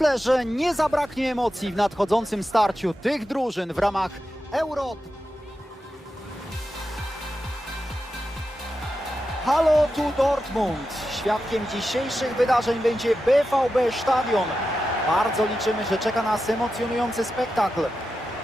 Myślę, że nie zabraknie emocji w nadchodzącym starciu tych drużyn w ramach Euro. Halo tu Dortmund. Świadkiem dzisiejszych wydarzeń będzie BVB Stadion. Bardzo liczymy, że czeka nas emocjonujący spektakl.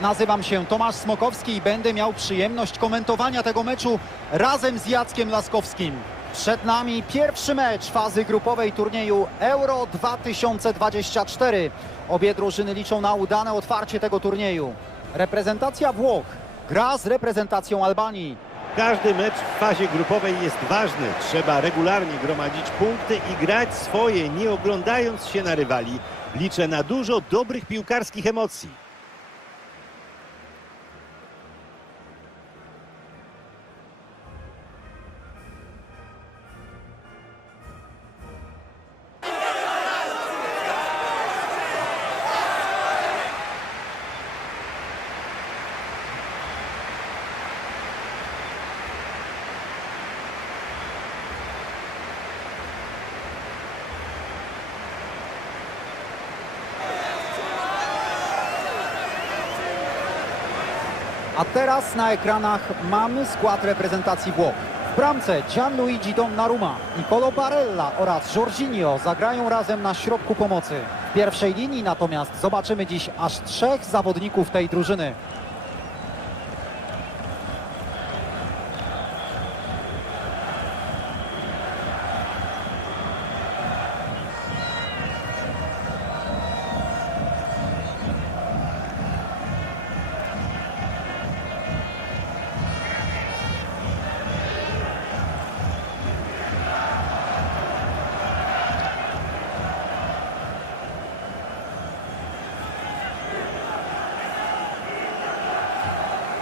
Nazywam się Tomasz Smokowski i będę miał przyjemność komentowania tego meczu razem z Jackiem Laskowskim. Przed nami pierwszy mecz fazy grupowej turnieju Euro 2024. Obie drużyny liczą na udane otwarcie tego turnieju. Reprezentacja Włoch gra z reprezentacją Albanii. Każdy mecz w fazie grupowej jest ważny. Trzeba regularnie gromadzić punkty i grać swoje, nie oglądając się na rywali. Liczę na dużo dobrych piłkarskich emocji. A teraz na ekranach mamy skład reprezentacji Włoch. W bramce Gianluigi Donnarumma, Nicolo Barella oraz Jorginho zagrają razem na środku pomocy. W pierwszej linii natomiast zobaczymy dziś aż trzech zawodników tej drużyny.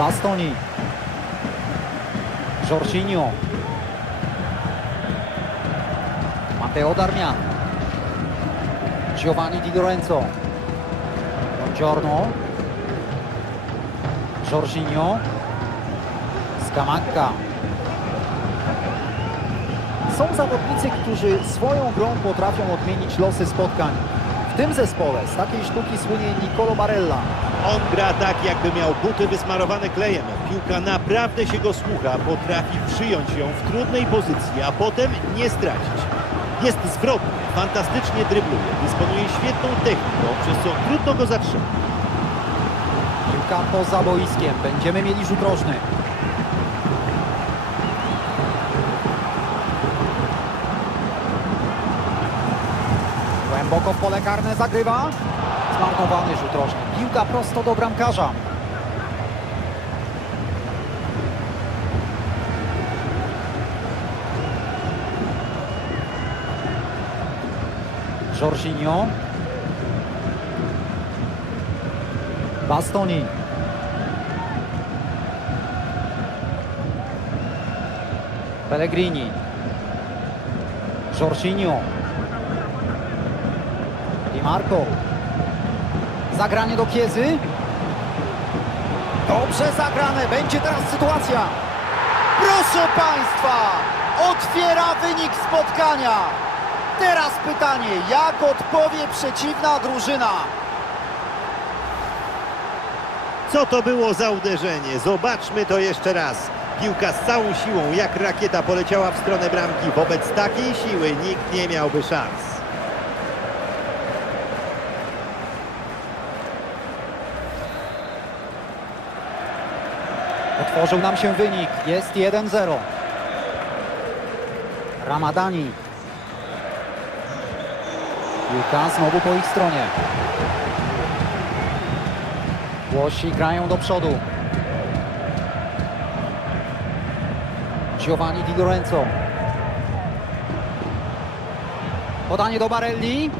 Bastoni. Jorginho. Matteo Darmian. Giovanni Di Lorenzo. Buongiorno. Jorginho. Scamacca. Są zawodnicy, którzy swoją grą potrafią odmienić losy spotkań. W tym zespole z takiej sztuki słynie Nicolo Barella. On gra tak, jakby miał buty wysmarowane klejem. Piłka naprawdę się go słucha, potrafi przyjąć ją w trudnej pozycji, a potem nie stracić. Jest zwrotny, fantastycznie drybluje, dysponuje świetną techniką, przez co trudno go zatrzymać. Piłka poza boiskiem. Będziemy mieli rzut rożny. Głęboko w pole karne zagrywa. Zmarnowany rzut rożny. Piłka prosto do bramkarza. Jorginho. Bastoni. Pellegrini. Jorginho. Di Marco. Zagranie do Kiezy. Dobrze zagrane. Będzie teraz sytuacja. Proszę Państwa, otwiera wynik spotkania. Teraz pytanie, jak odpowie przeciwna drużyna? Co to było za uderzenie? Zobaczmy to jeszcze raz. Piłka z całą siłą, jak rakieta, poleciała w stronę bramki. Wobec takiej siły nikt nie miałby szans. Otworzył nam się wynik. Jest 1-0. Ramadani. Piłka znowu po ich stronie. Włosi grają do przodu. Giovanni Di Lorenzo. Podanie do Barelli.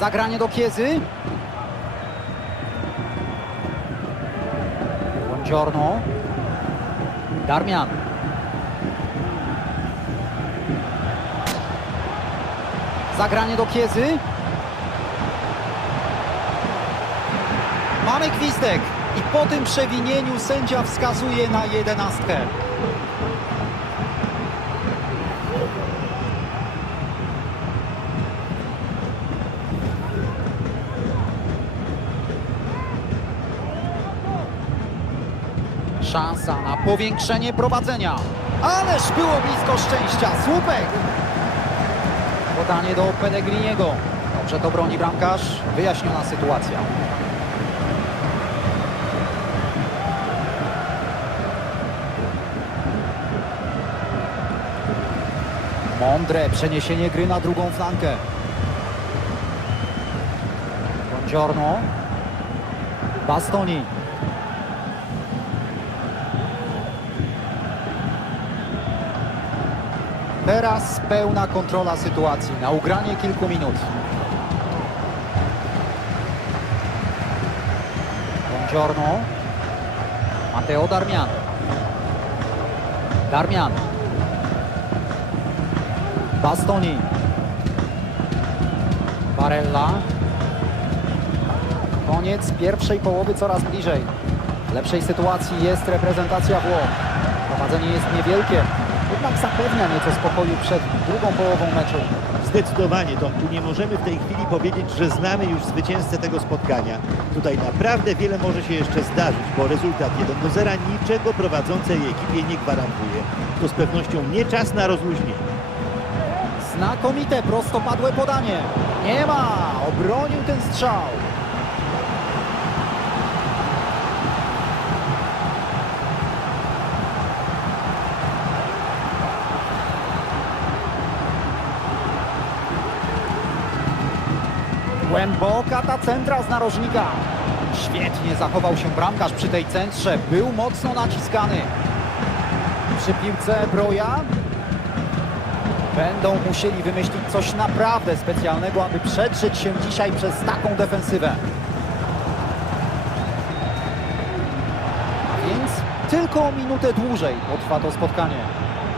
Zagranie do Kiezy. Buongiorno. Darmian. Zagranie do Kiezy. Mamy gwizdek i po tym przewinieniu sędzia wskazuje na jedenastkę. Szansa na powiększenie prowadzenia. Ależ było blisko szczęścia. Słupek. Podanie do Pellegriniego. Dobrze to broni bramkarz. Wyjaśniona sytuacja. Mądre przeniesienie gry na drugą flankę. Buongiorno. Bastoni. Teraz pełna kontrola sytuacji na ugranie kilku minut. Buongiorno. Matteo Darmian. Darmian. Bastoni. Barella. Koniec pierwszej połowy coraz bliżej. W lepszej sytuacji jest reprezentacja Włoch. Prowadzenie jest niewielkie, jednak zapewnia nieco spokoju przed drugą połową meczu. Zdecydowanie, Tomku, nie możemy w tej chwili powiedzieć, że znamy już zwycięzcę tego spotkania. Tutaj naprawdę wiele może się jeszcze zdarzyć, bo rezultat 1 do 0 niczego prowadzącej ekipie nie gwarantuje. To z pewnością nie czas na rozluźnienie. Znakomite prostopadłe podanie. Nie ma! Obronił ten strzał. Głęboka ta centra z narożnika. Świetnie zachował się bramkarz przy tej centrze. Był mocno naciskany. Przy piłce Broja Będą musieli wymyślić coś naprawdę specjalnego, aby przedrzeć się dzisiaj przez taką defensywę. Więc tylko o minutę dłużej potrwa to spotkanie.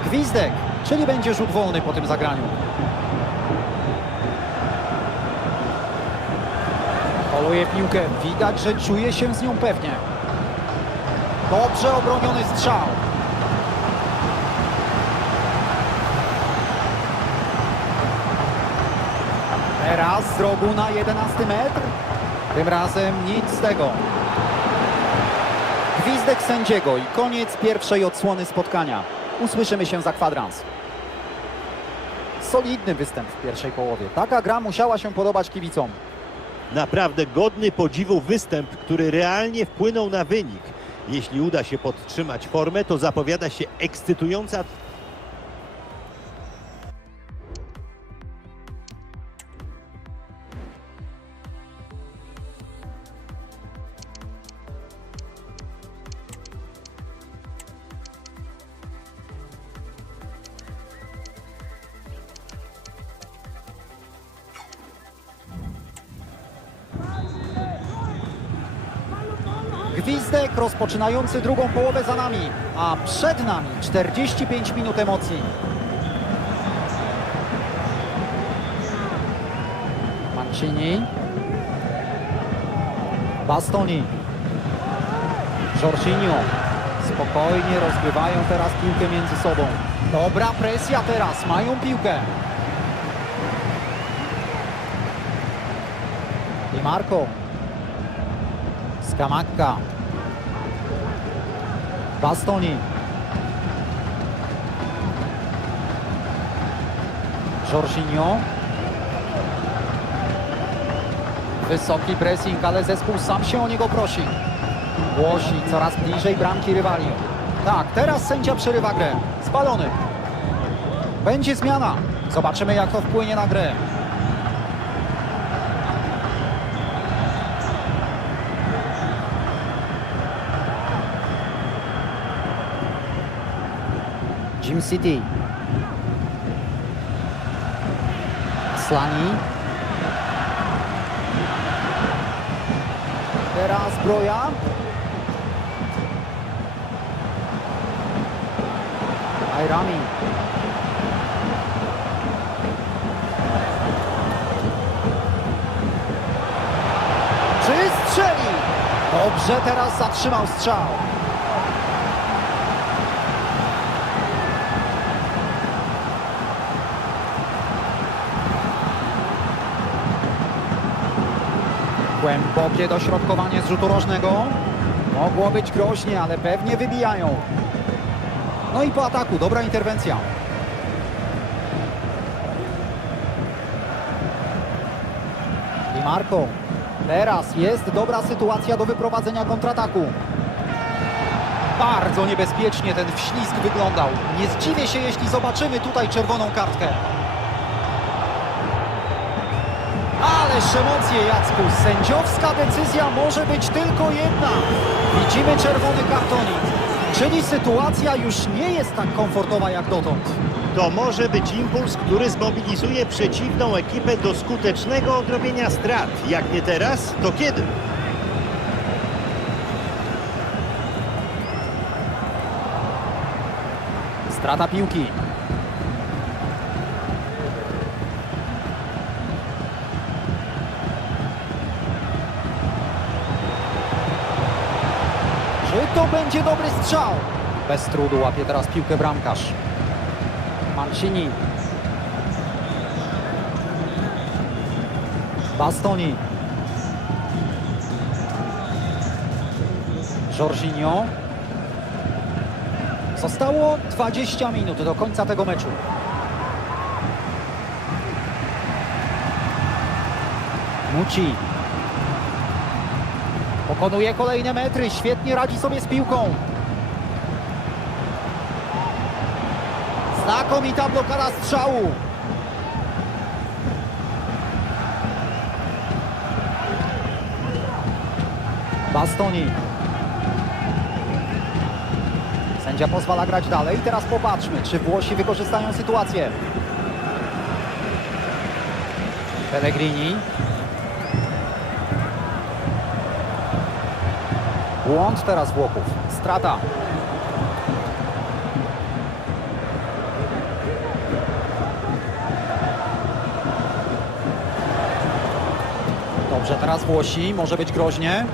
Gwizdek, czyli będzie rzut wolny po tym zagraniu. Poluje piłkę, widać, że czuje się z nią pewnie. Dobrze obroniony strzał. Teraz z rogu na 11 metr. Tym razem nic z tego. Gwizdek sędziego i koniec pierwszej odsłony spotkania. Usłyszymy się za kwadrans. Solidny występ w pierwszej połowie. Taka gra musiała się podobać kibicom. Naprawdę godny podziwu występ, który realnie wpłynął na wynik. Jeśli uda się podtrzymać formę, to zapowiada się ekscytująca Gwizdek rozpoczynający drugą połowę za nami, a przed nami 45 minut emocji. Mancini. Bastoni. Jorginho. Spokojnie rozgrywają teraz piłkę między sobą. Dobra presja teraz, mają piłkę. Di Marco. Skamacka. Bastoni. Jorginho. Wysoki pressing, ale zespół sam się o niego prosi. Włosi coraz bliżej bramki rywali. Tak, teraz sędzia przerywa grę. Spalony. Będzie zmiana. Zobaczymy jak to wpłynie na grę. Jim City. Aslani. Teraz Broja. Ajrami. Czy strzeli? Dobrze teraz zatrzymał strzał. Głębokie dośrodkowanie z rzutu rożnego. Mogło być groźnie, ale pewnie wybijają. No i po ataku, dobra interwencja. I Marko. Teraz jest dobra sytuacja do wyprowadzenia kontrataku. Bardzo niebezpiecznie ten wślizg wyglądał. Nie zdziwię się, jeśli zobaczymy tutaj czerwoną kartkę. Ależ emocje, Jacku. Sędziowska decyzja może być tylko jedna. Widzimy czerwony kartonik. Czyli sytuacja już nie jest tak komfortowa jak dotąd. To może być impuls, który zmobilizuje przeciwną ekipę do skutecznego odrobienia strat. Jak nie teraz, to kiedy? Strata piłki. Czy to będzie dobry strzał? Bez trudu łapie teraz piłkę bramkarz. Mancini. Bastoni. Jorginho. Zostało 20 minut do końca tego meczu. Muci. Pokonuje kolejne metry, świetnie radzi sobie z piłką. Znakomita blokada strzału. Bastoni. Sędzia pozwala grać dalej. Teraz popatrzmy, czy Włosi wykorzystają sytuację. Pellegrini. Błąd teraz Włochów. Strata. Dobrze, teraz Włosi. Może być groźnie.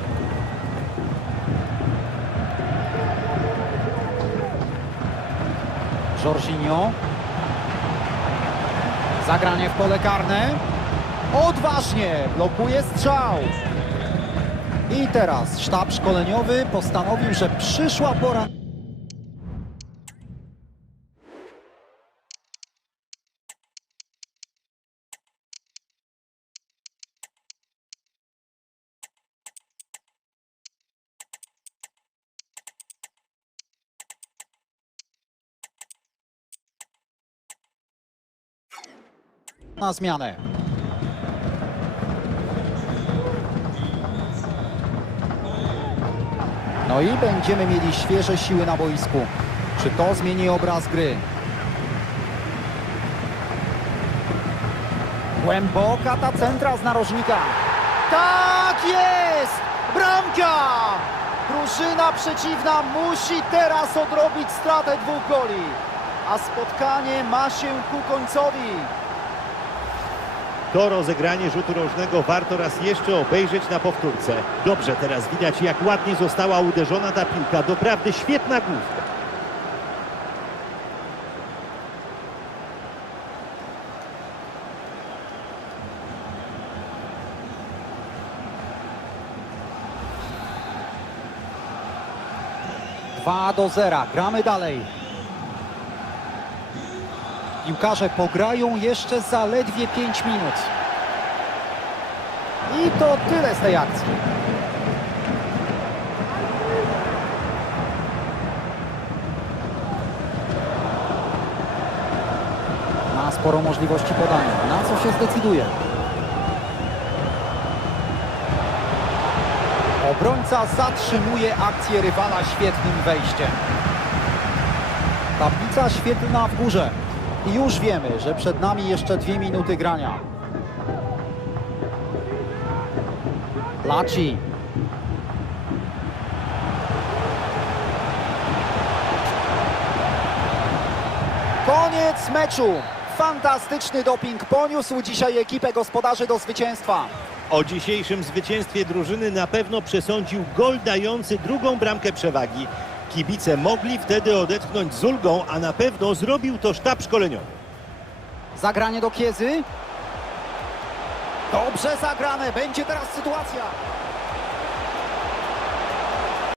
Jorginho. Zagranie w pole karne. Odważnie blokuje strzał. I teraz sztab szkoleniowy postanowił, że przyszła pora na zmianę. No i będziemy mieli świeże siły na boisku. Czy to zmieni obraz gry? Głęboka ta centra z narożnika. Tak jest! Bramka! Drużyna przeciwna musi teraz odrobić stratę dwóch goli. A spotkanie ma się ku końcowi. To rozegranie rzutu rożnego warto raz jeszcze obejrzeć na powtórce. Dobrze teraz widać, jak ładnie została uderzona ta piłka. Doprawdy świetna główka. Dwa do zera. Gramy dalej. Piłkarze pograją jeszcze zaledwie 5 minut. I to tyle z tej akcji. Ma sporo możliwości podania. Na co się zdecyduje? Obrońca zatrzymuje akcję rywala świetnym wejściem. Tablica świetlna w górze. I już wiemy, że przed nami jeszcze dwie minuty grania. Laci. Koniec meczu. Fantastyczny doping poniósł dzisiaj ekipę gospodarzy do zwycięstwa. O dzisiejszym zwycięstwie drużyny na pewno przesądził gol dający drugą bramkę przewagi. Kibice mogli wtedy odetchnąć z ulgą, a na pewno zrobił to sztab szkoleniowy. Zagranie do Kiezy. Dobrze zagrane, będzie teraz sytuacja.